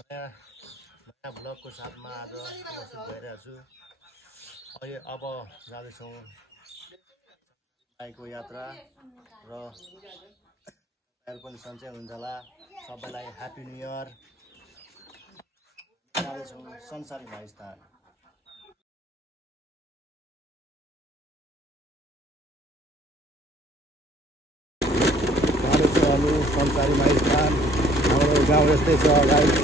नयाँ ब्लगको साथमा आज उपस्थित भइरहेको छु। अब जाँदैछौँ बाइकको यात्रा र पनि सन्चै हुन्छ होला। सबैलाई ह्याप्पी न्यू इयर। जाँदैछौँ संसारी भाइ स्थान। जाँदैछौँ संसारी भाइ स्थान। हाम्रो गाउँ यस्तै छ गाइस।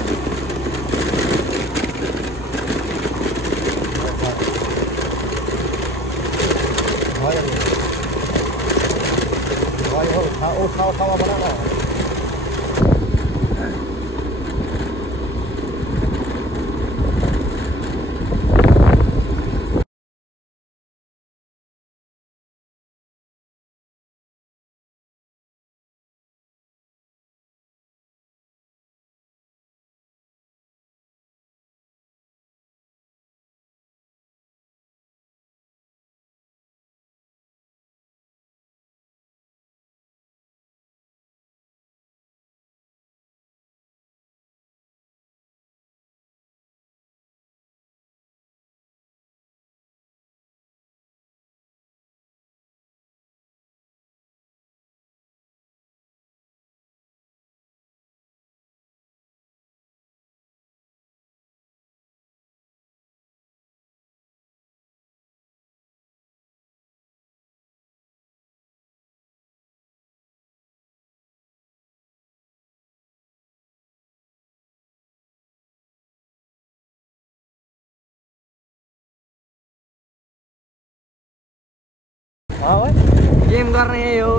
खावा बना ना। गेम गर्ने यही हो।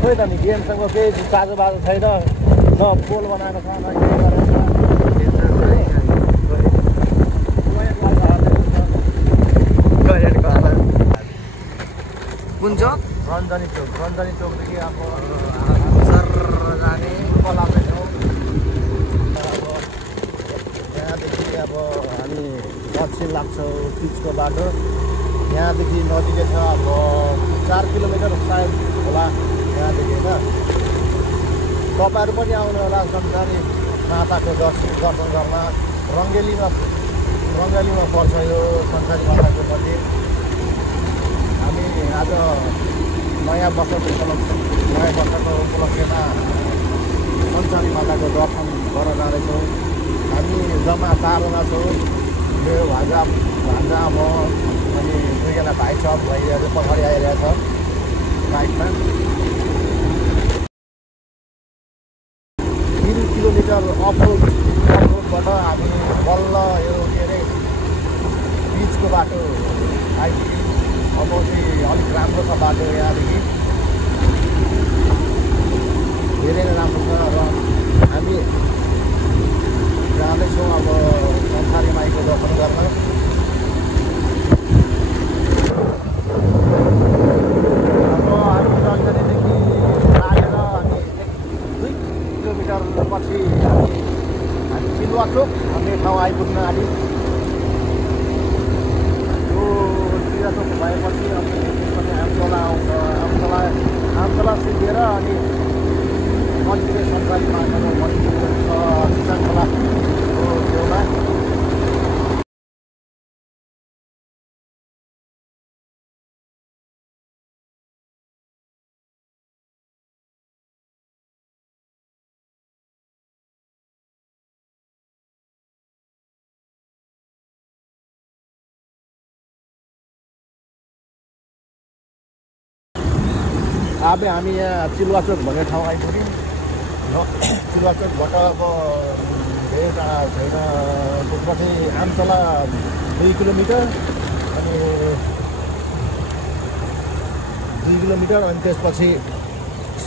खोइ त नि गेमसँग केही बाजो छैन। न पोल बनाएको छ न के गरेको छ। कुन चोक? रञ्जनी चोकदेखि अब सर जाने पलाउँदैछौँ। यहाँदेखि अब हामी दक्षिण लाग्छौँ पिचको बाटो। यहाँदेखि नजिकै छ अब 4 किलोमिटर सायद होला यहाँदेखि होइन। तपाईँहरू पनि आउनु होला संसारी माताको दर्शन गर्न। रङ्गेलीमा पर्छ यो संसारी माताको मन्दिर। हामी आज नयाँ वर्षको उपलक्ष्यमा संसारी माताको दर्शन गर्न जाँदैछौँ। हामी जम्मा 4जना छौँ। मेरो भान्जा म अनि 2जना भाइ छ। भइरहेको पछाडि आइरहेछ बाइकमा। 3 किलोमिटर अफरोडबाट हामी बल्ल यो के अरे बिचको बाटो आइपुग्यौँ। अब चाहिँ अलिक राम्रो छ बाटो यहाँदेखि। धेरै नै राम्रो छ र हामी जाँदैछौँ अब संसारी माईको दर्शन गर्न। पछि हामी चिलुवा चोक भन्ने ठाउँ आइपुग्न आँट्यौँ। यो चिलुवा चोक भएपछि अनि त्यसपछि आमतला आउँछ। आमतला सिकेर अनि मन्दिर संसारी माताको मन्दिर छ किसान खोलाको छेउमा। अब हामी यहाँ चिलुवा चोक भन्ने ठाउँ आइपुग्यौँ। चिलुवा चोकबाट अब धेरै टाढा छैन। त्यसपछि आमतला 2 किलोमिटर अनि 2 किलोमिटर अनि त्यसपछि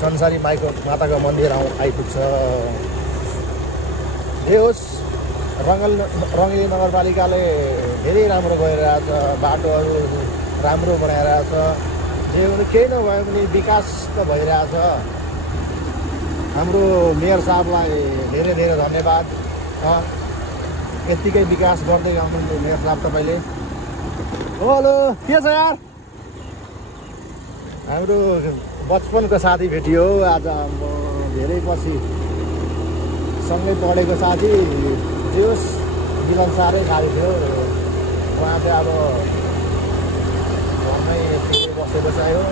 संसारी माताको मन्दिर आइपुग्छ। जे होस् रङ्गली नगरपालिकाले धेरै राम्रो गरिरहेछ। बाटोहरू राम्रो बनाइरहेछ। जे पनि केही नभए पनि विकास त भइरहेछ। हाम्रो मेयर साहबलाई धेरै धेरै धन्यवाद। यत्तिकै विकास गर्दै आउनुहुन्छ मेयर साहब तपाईँले। हेलो के छ यार? हाम्रो बचपनको साथी भेटियो आज म धेरै पछि। सँगै पढेको साथी जोस् मिलन साह्रै गाडी थियो। उहाँ चाहिँ अब घरमै बसेको चाहियो।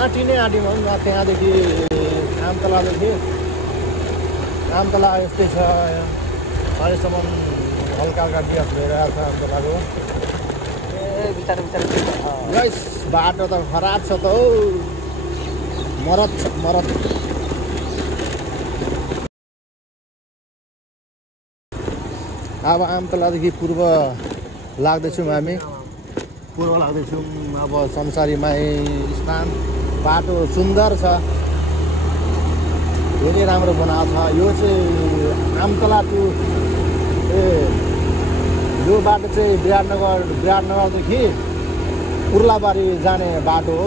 आँटी नै आँटी भनौँ न। त्यहाँदेखि आमतलादेखि आमतला यस्तै छ। अहिलेसम्म हल्का हल्का बिहास भइरहेको छ आमतलाको। गाइस बाटो त खराब छ त हौ। मरद छ मरद। अब आमतलादेखि पूर्व लाग्दैछौँ हामी। पूर्व लाग्दैछौँ अब संसारी माई स्थान। बाटो सुन्दर छ, धेरै राम्रो बनाएको छ। यो चाहिँ आमतला टु यो बाटो चाहिँ विराटनगरदेखि उर्लाबारी जाने बाटो हो,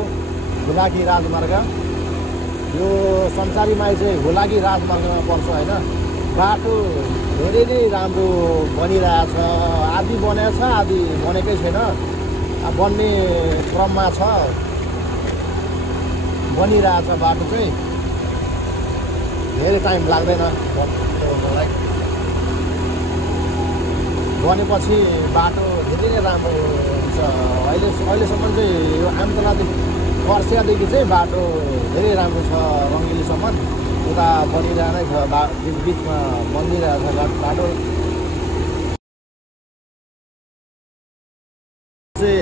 हुलाकी राजमार्ग। यो संसारी माई चाहिँ हुलाकी राजमार्गमा पर्छ होइन। बाटो धेरै नै राम्रो बनिरहेछ। आधी बनेको छ, आधी बनेकै छैन। बन्ने क्रममा छ, बनिरहेछ बाटो चाहिँ। धेरै टाइम लाग्दैन मलाई। बनेपछि बाटो धेरै नै राम्रो हुन्छ। अहिलेसम्म चाहिँ यो आमतलादेखि कर्सियादेखि चाहिँ बाटो धेरै राम्रो छ रङ्गिलीसम्म। उता बनिरहेनै छ, बिचबिचमा बनिरहेछ बाटो।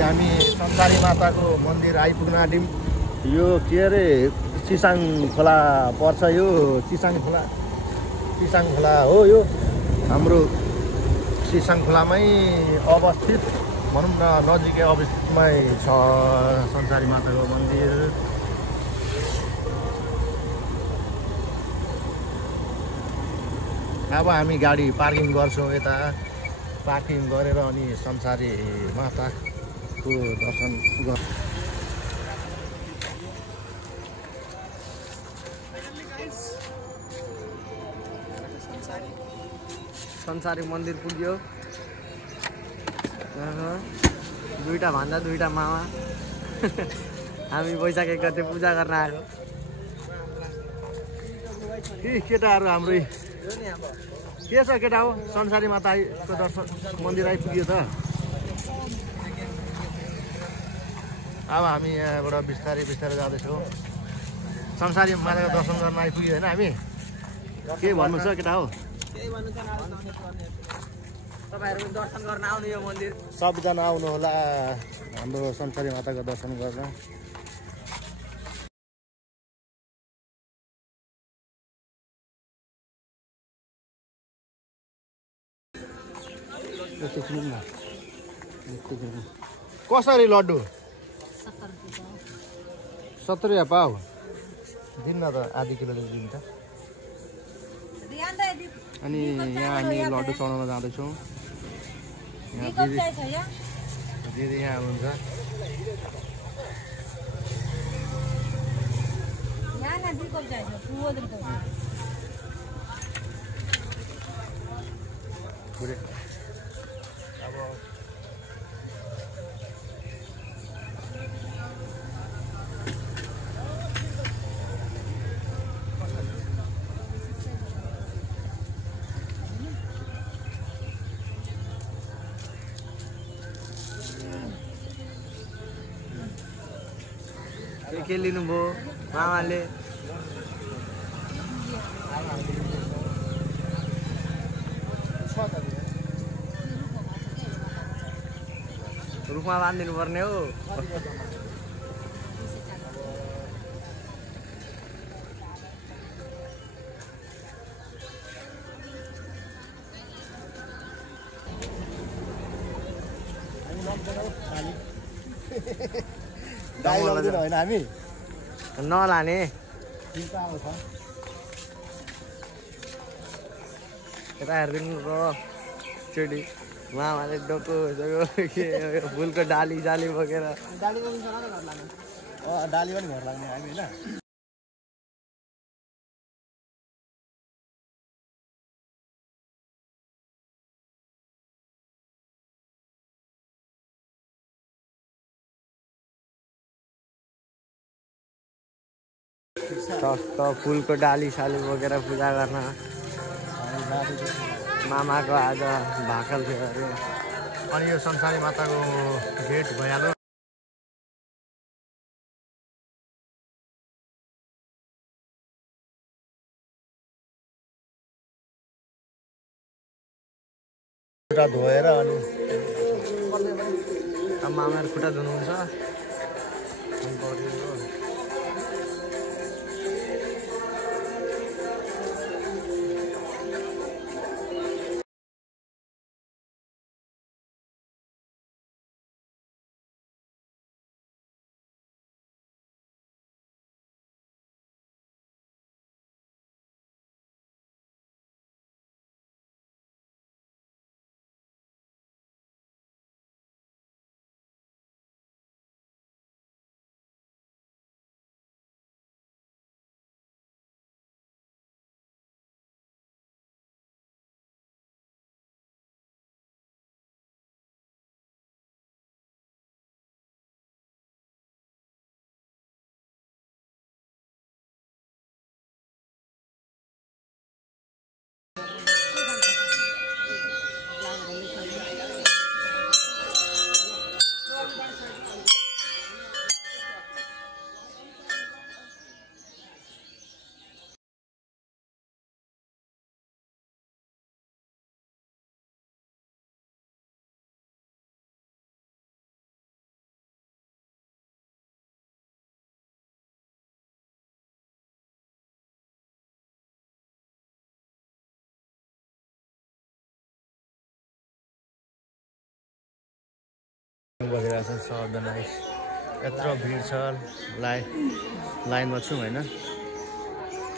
हामी संसारी माताको मन्दिर आइपुग्न आँट्यौँ। यो के अरे चिसाङ खोला पर्छ। यो चिसाङ खोला हो। यो हाम्रो चिसाङ खोलामै अवस्थित भनौँ न, नजिकै अवस्थितमै छ संसारी माताको मन्दिर। अब हामी गाडी पार्किङ गर्छौँ यता। पार्किङ गरेर अनि संसारी माताको दर्शन गर्छौँ। संसारी मन्दिर पुग्यो। दुईटा भान्जा दुईटा मामा। हामी वैशाख 1 गते पूजा गर्न आएको। केटाहरू हाम्रो के छ केटा हो? संसारी माताको दर्शन मन्दिर आइपुग्यो त। अब हामी यहाँबाट बिस्तारै बिस्तारै जाँदैछौँ। संसारी माताको दर्शन गर्न आइपुग्यो होइन हामी। के भन्नु छ केटा हो? तपाईहरु दर्शन गर्न आउनु यो मन्दिर। सबजना आउनु होला हाम्रो संसारी माताको दर्शन गर्न। कसरी लड्डु? 70 रुपियाँ पाउ। दिन्न त आधी किलो दिनु त। अनि यहाँ हामी लड्डु चढाउन जाँदैछौँ। दिदी यहाँ हुनुहुन्छ। के लिनुभयो मामाले? रुखमा बाँधिदिनु पर्ने हो। हामी गाई ल्याउँदैन होइन हामी नलाने चिन्ता आउँछ यता हेरिदिनु र चोटि मामाले डोको फुलको डाली जाली बोकेर डाली पनि घर लाग्ने हामी होइन टक्क फुलको डाली साली बोकेर पूजा गर्न मामाको आज भाकल थियो अरे अनि यो संसारी माताको गेट भइहाल्यो खुट्टा धोएर अनि मामाहरू खुट्टा धुनुहुन्छ बसिरहेको छ सबजना यत्रो भिड छ लाइनमा छौँ होइन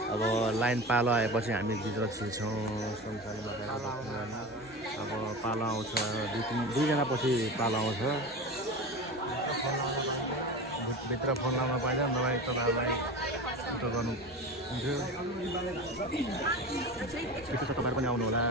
अब लाइन पालो आएपछि हामी भित्र छिर्छौँ संसारी माताको अब पालो आउँछ दुईजना पछि पालो आउँछ भित्र फोन लाउन पाइन्छ नभए तपाईँहरूलाई उयो गर्नु हुन्थ्यो त्यसो छ तपाईँहरू पनि आउनु होला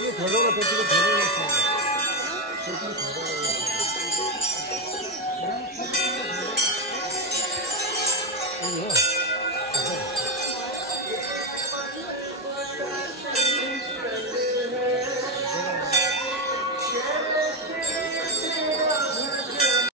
त्यतिकै छोड्दै त्यतिकै छोड्दै